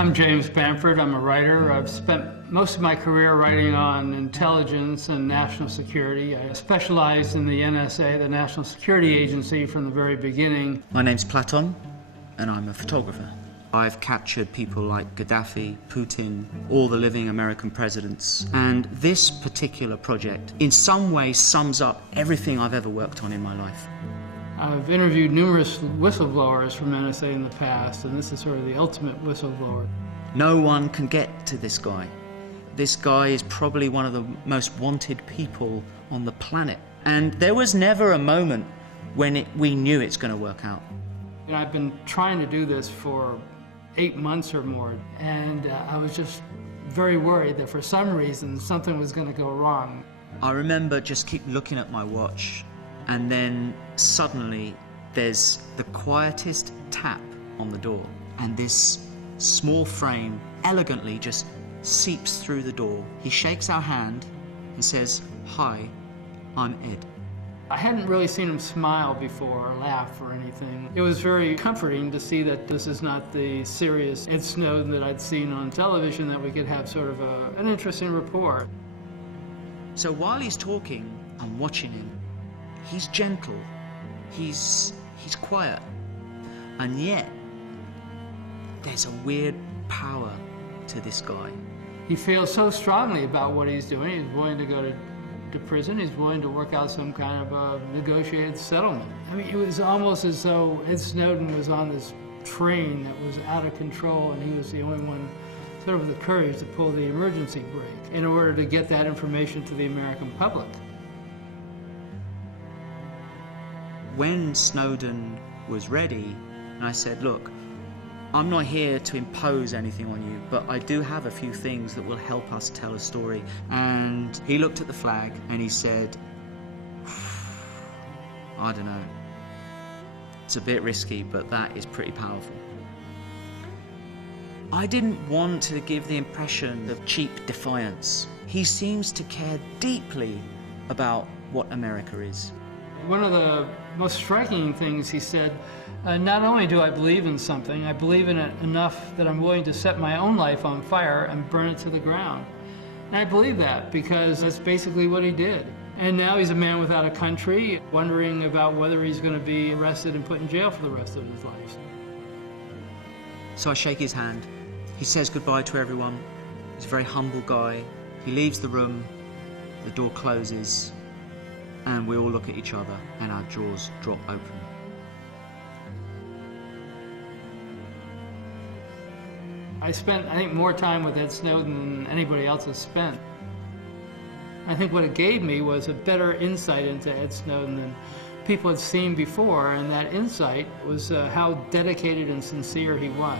I'm James Bamford. I'm a writer. I've spent most of my career writing on intelligence and national security. I specialized in the NSA, the National Security Agency, from the very beginning. My name's Platon, and I'm a photographer. I've captured people like Gaddafi, Putin, all the living American presidents. And this particular project, in some way, sums up everything I've ever worked on in my life. I've interviewed numerous whistleblowers from NSA in the past, and this is sort of the ultimate whistleblower. No one can get to this guy. This guy is probably one of the most wanted people on the planet. And there was never a moment when we knew it's going to work out. You know, I've been trying to do this for 8 months or more, and I was just very worried that for some reason something was going to go wrong. I remember just keep looking at my watch, and then suddenly there's the quietest tap on the door, and this small frame elegantly just seeps through the door. He shakes our hand and says, "Hi, I'm Ed." I hadn't really seen him smile before or laugh or anything. It was very comforting to see that this is not the serious Ed Snowden that I'd seen on television, that we could have sort of an interesting rapport. So while he's talking, I'm watching him. He's gentle, he's quiet, and yet there's a weird power to this guy. He feels so strongly about what he's doing. He's willing to go to prison. He's willing to work out some kind of a negotiated settlement. I mean, it was almost as though Ed Snowden was on this train that was out of control, and he was the only one sort of with the courage to pull the emergency brake in order to get that information to the American public. When Snowden was ready, and I said, "Look, I'm not here to impose anything on you, but I do have a few things that will help us tell a story." And he looked at the flag and he said, "I don't know. It's a bit risky, but that is pretty powerful." I didn't want to give the impression of cheap defiance. He seems to care deeply about what America is. One of the most striking things he said, not only do I believe in something, I believe in it enough that I'm willing to set my own life on fire and burn it to the ground. And I believe that because that's basically what he did. And now he's a man without a country, wondering about whether he's going to be arrested and put in jail for the rest of his life. So I shake his hand. He says goodbye to everyone. He's a very humble guy. He leaves the room, the door closes, and we all look at each other and our jaws drop open. I spent, I think, more time with Ed Snowden than anybody else has spent. I think what it gave me was a better insight into Ed Snowden than people had seen before, and that insight was how dedicated and sincere he was.